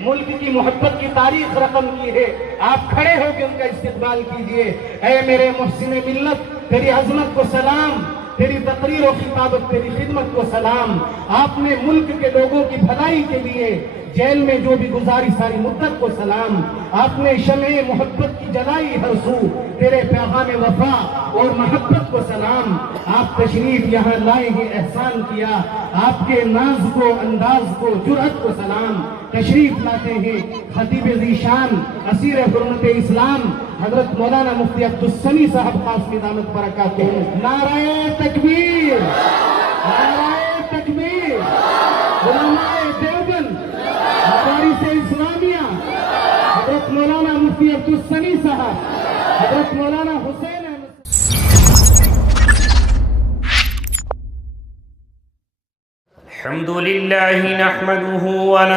ملک کی محبت کی تاریخ رقم کی ہے. آپ کھڑے ہو کے ان کا استقبال کیجئے. اے میرے محسن ملت، تیری عظمت کو سلام، تیری تقریر و خطابت، تیری خدمت کو سلام. آپ نے ملک کے لوگوں کی بھلائی کے لیے جیل میں جو بھی گزاری ساری مدت کو سلام. آپ نے شمع محبت کی جلائی ہر سو، تیرے پیغام وفا اور محبت کو سلام. آپ تشریف یہاں لائے ہیں، احسان کیا، آپ کے ناز کو، انداز کو، جرأت کو سلام. تشریف لاتے ہیں خطیب ذیشان، اسیر حرمت اسلام حضرت مولانا مفتی عبدالسمیع صاحب قاسمی دامت برکاتہ. نعرہ تکبیر، نعرہ تکبیر. علماء دیوبند، مدارس اسلامیہ، حضرت مولانا مفتی عبدالسمیع صاحب، حضرت مولانا حسین الحمد لله نحمده